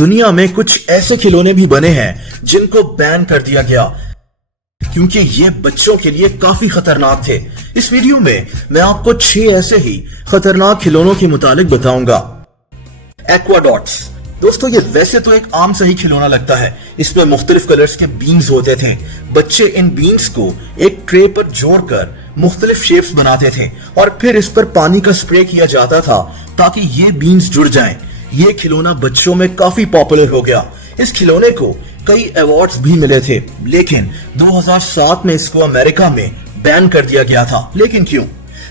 दुनिया में कुछ ऐसे खिलौने भी बने हैं जिनको बैन कर दिया गया क्योंकि ये बच्चों के लिए काफी खतरनाक थे। इस वीडियो में मैं आपको 6 ऐसे ही खतरनाक खिलौनों के मुतालिक बताऊंगा। एक्वाडॉट्स। दोस्तों, ये वैसे तो एक आम सा ही खिलौना लगता है। इसमें मुख्तलिफ कलर्स के बीन्स होते थे। बच्चे इन बीन्स को एक ट्रे पर जोड़कर मुख्तलिफ शेप्स बनाते थे और फिर इस पर पानी का स्प्रे किया जाता था ताकि ये बीन्स जुड़ जाएं। ये खिलौना बच्चों में काफी पॉपुलर हो गया। इस खिलौने को कई अवार्ड्स भी मिले थे, लेकिन 2007 में इसको अमेरिका में बैन कर दिया गया था। लेकिन क्यों?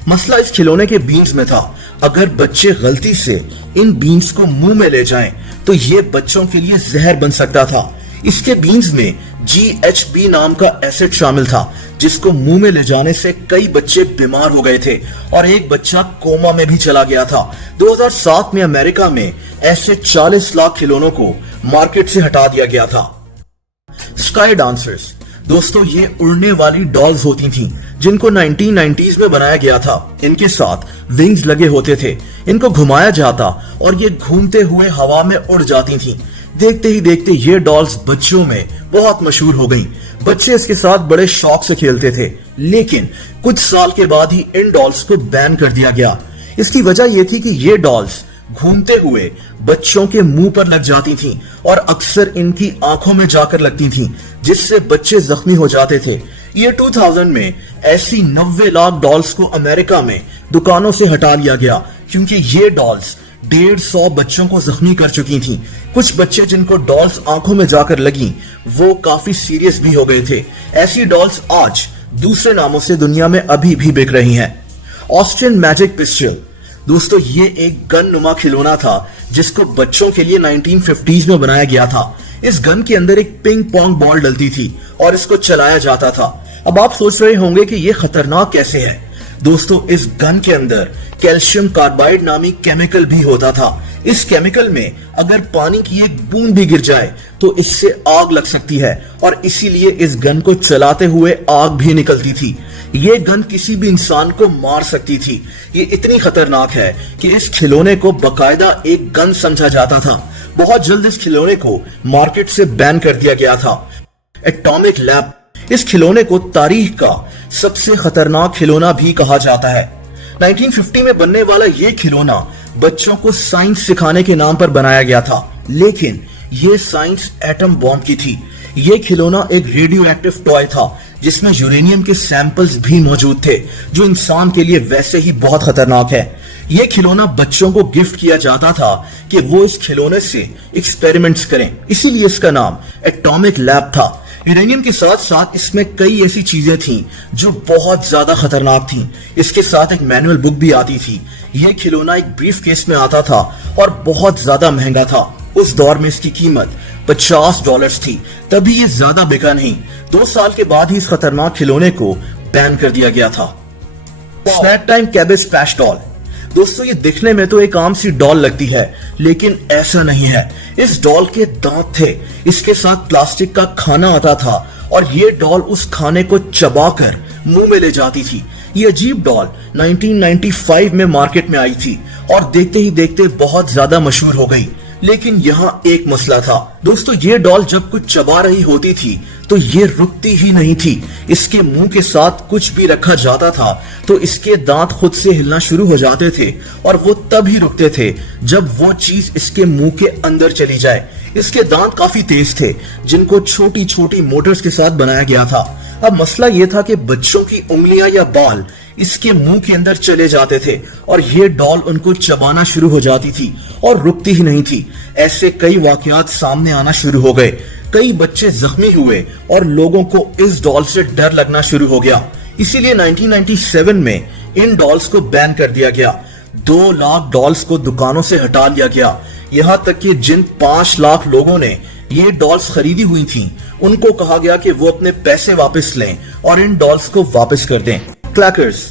मसला इस खिलौने के बीन्स में था। अगर बच्चे गलती से इन बीन्स को मुंह में ले जाएं, तो ये बच्चों के लिए जहर बन सकता था। इसके बीन्स में GHB नाम का एसिड शामिल था, जिसको मुंह में ले जाने से कई बच्चे बीमार हो गए थे और एक बच्चा कोमा में भी चला गया था। 2007 में अमेरिका में ऐसे 40 लाख खिलौनों को मार्केट से हटा दिया गया था। Sky dancers. दोस्तों, ये उड़ने वाली डॉल्स होती थीं, जिनको 1990s में बनाया गया था। इनके साथ विंग्स लगे होते थे। इनको घुमाया जाता और ये घूमते हुए हवा में उड़ जाती थीं। देखते ही देखते ये डॉल्स बच्चों में बहुत मशहूर हो गईं। बच्चे इसके साथ बड़े शौक से खेलते थे, लेकिन कुछ साल के बाद ही इन डॉल्स को बैन कर दिया गया। इसकी वजह यह थी कि ये डॉल्स घूमते हुए बच्चों के मुंह पर लग जाती थीं और अक्सर इनकी आंखों में जाकर लगती थीं, जिससे बच्चे जख्मी हो जाते थे। ये 2000 में ऐसी 90 लाख डॉल्स को अमेरिका में दुकानों से हटा लिया गया क्योंकि ये डॉल्स 150 बच्चों को जख्मी कर चुकी थीं। कुछ बच्चे जिनको डॉल्स आंखों में जाकर लगी, वो काफी सीरियस भी हो गए थे। ऐसी डॉल्स आज दूसरे नामों से दुनिया में अभी भी बिक रही हैं। Austrian magic pistol. दोस्तों, ये एक गन नुमा खिलौना था जिसको बच्चों के लिए 1950s में बनाया गया था। इस गन के अंदर एक पिंग पोंग बॉल डलती थी और इसको चलाया जाता था। अब आप सोच रहे होंगे कि ये खतरनाक कैसे है। दोस्तों, इस गन के अंदर कैल्शियम कार्बाइड नामी केमिकल भी होता था। इस केमिकल में अगर पानी की एक बूंद भी गिर जाए तो इससे आग लग सकती है और इसीलिए इस गन को चलाते हुए आग भी निकलती थी। ये गन किसी भी इंसान को मार सकती थी। ये इतनी खतरनाक है कि इस खिलौने को बकायदा एक गन समझा जाता था। बहुत जल्द इस खिलौने को मार्केट से बैन कर दिया गया था। Atomic lab. इस खिलौने को तारीख का सबसे खतरनाक खिलौना भी कहा जाता है। 1950 में बनने वाला ये खिलौना बच्चों को साइंस सिखाने के नाम पर बनाया गया था, लेकिन ये साइंस एटम बॉम्ब की थी। ये खिलौना एक रेडियो एक्टिव टॉय था जिसमें यूरेनियम के सैंपल्स भी मौजूद थे, जो इंसान के लिए वैसे ही बहुत खतरनाक है। ये खिलौना बच्चों को गिफ्ट किया जाता था कि वो इस खिलौने से एक्सपेरिमेंट्स करें, इसीलिए इसका नाम एटॉमिक लैब था। यूरेनियम के साथ साथ इसमें कई ऐसी चीजें थीं जो बहुत ज्यादा खतरनाक थीं। इसके साथ एक मैनुअल बुक भी आती थी। यह खिलौना एक ब्रीफ केस में आता था और बहुत ज्यादा महंगा था। उस दौर में इसकी कीमत $50 थी, तभी ये ज्यादा बिका नहीं। 2 साल के बाद ही इस खतरनाक खिलौने को बैन कर दिया गया था। Snack time cabbage patch doll. दोस्तों, ये दिखने में तो एक आम सी डॉल लगती है, लेकिन ऐसा नहीं है। इस डॉल के दांत थे, इसके साथ प्लास्टिक का खाना आता था और ये डॉल उस खाने को चबाकर मुंह में ले जाती थी। ये अजीब डॉल 1995 में मार्केट में आई थी और देखते ही देखते बहुत ज्यादा मशहूर हो गई। लेकिन यहाँ एक मसला था। दोस्तों, ये डॉल जब कुछ चबा रही होती थी तो ये रुकती ही नहीं थी। इसके मुंह के साथ कुछ भी रखा जाता था तो इसके दांत खुद से हिलना शुरू हो जाते थे और वो तब ही रुकते थे जब वो चीज इसके मुंह के अंदर चली जाए। इसके दांत काफी तेज थे, जिनको छोटी छोटी मोटर्स के साथ बनाया गया था। अब मसला ये था कि बच्चों की उंगलियां या बाल इसके मुंह के अंदर चले जाते थे और ये डॉल उनको चबाना शुरू हो जाती थी और रुकती ही नहीं थी। ऐसे कई वाकयात सामने आना शुरू हो गए। कई बच्चे जख्मी हुए और लोगों को इस डॉल से डर लगना शुरू हो गया। इसीलिए 1997 में इन डॉल्स को बैन कर दिया गया। 2 लाख डॉल्स को दुकानों से हटा लिया गया। यहाँ तक कि जिन 5 लाख लोगों ने ये डॉल्स खरीदी हुई थीं, उनको कहा गया कि वो अपने पैसे वापस लें और इन डॉल्स को वापस कर दें। क्लैकर्स।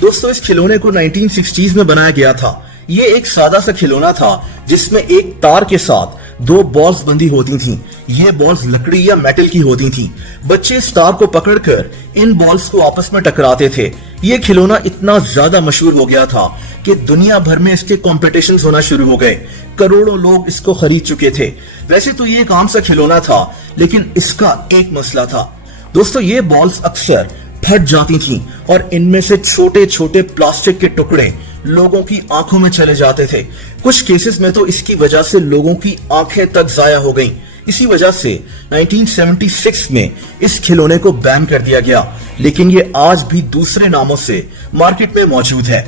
दोस्तों, इस खिलौने को 1960s में बनाया गया था। ये एक सादा सा खिलौना था जिसमें एक तार के साथ दो बॉल्स बंधी होती थीं। ये बॉल्स लकड़ी या मेटल की होती थीं। बच्चे इस तार को पकड़कर इन बॉल्स को आपस में टकराते थे। ये खिलौना इतना ज्यादा मशहूर हो गया था कि दुनिया भर में इसके कॉम्पिटिशन्स होना शुरू हो गए। करोड़ों लोग इसको खरीद चुके थे। वैसे तो ये एक आम सा खिलौना था, लेकिन इसका एक मसला था। दोस्तों, ये बॉल्स अक्सर फट जाती थीं और इनमें से छोटे छोटे प्लास्टिक के टुकड़े लोगों की आंखों में चले जाते थे। कुछ केसेस में तो इसकी वजह से लोगों की आंखें तक जाया हो गईं। इसी वजह से 1976 में इस खिलौने को बैन कर दिया गया, लेकिन ये आज भी दूसरे नामों से मार्केट में मौजूद है।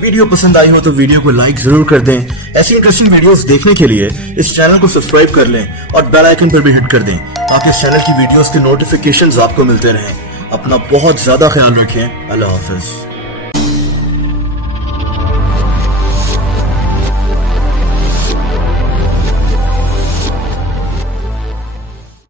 वीडियो पसंद आई हो तो वीडियो को लाइक जरूर कर दें। ऐसी इंटरेस्टिंग वीडियोस देखने के लिए इस चैनल को सब्सक्राइब कर लें और बेल आइकन पर भी हिट कर दें, ताकि इस चैनल की वीडियोस के नोटिफिकेशंस आपको मिलते रहें। अपना बहुत ज्यादा ख्याल रखें। अल्लाह हाफिज।